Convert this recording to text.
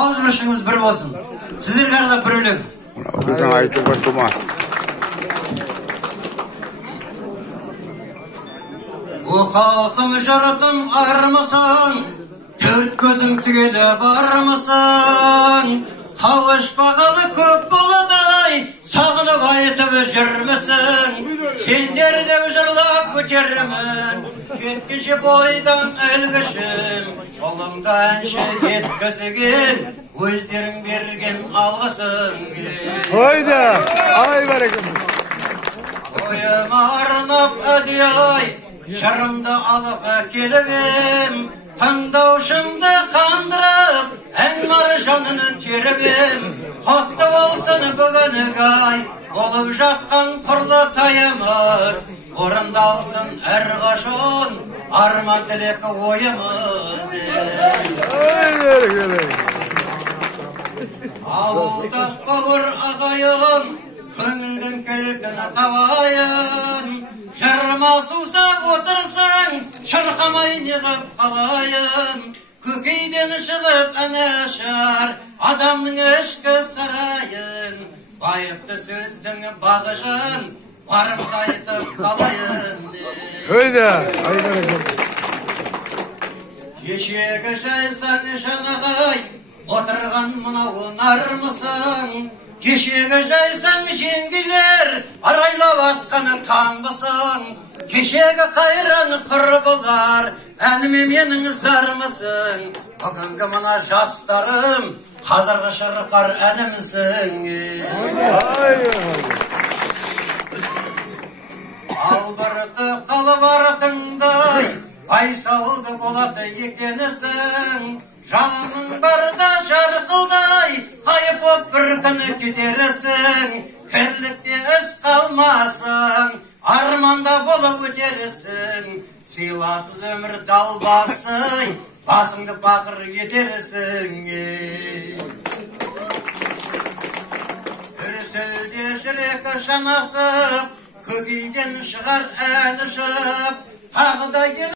Alışınız bir olsun. Sizler karada bir өлең. Bizden aytып atma. Bu halkım şartım armasın, dört gözün tügele barmasın. Kavuşmağalı köp buladay, sağınıp ayıtıp öşürmüsün. Senderde öşürlap kötermin, yetkinci boydan ölgüşüm. Olumda enşe yetközügün, gözlerin bergen algısın. Hayda, ay barakum. Oyum arnap ödüyoy, şarımda alıp kelibim. Tandavşımda kandırıp, en marşanını teribim. Kotlu olsun bugün gay, olup жатқан құрылтайымыз. Орындалсын әрқашан, арман тілек ойымыз. Ауылдас бауыр ағайын, көңілдің күлкіні табайын. Жармасуса отырсың, шырқамай неғып қалайын. Көкейден шығып әнәшар, адамның ішкі сарайын. Байыпты сөздің бағышын, барымды айтып қалайын. Hayda, ay barakum. Кешегі жайсаң жаңағай, отырған мынау нармысың. Кешегі жайсаң жеңгелер, арайлап атқаны таңбысың. Кешегі қайран құрбылар, әніме менің зармысың. Бүгінгі мына жастарым, қазіргі шырқар әнімсің. Албырты қалып артыңдай, байсалды болады екенісің. Жаның барда жарқылдай, қайып оп бір күні кетерісің. Кірлікте іс қалмасың, арманда болып өтерісің. Сыйласыз өмір далбасый, басыңды бақыр етерісің. Күрсілде жүрегі шанасып, көкейден шығар ән ұшып, тағы да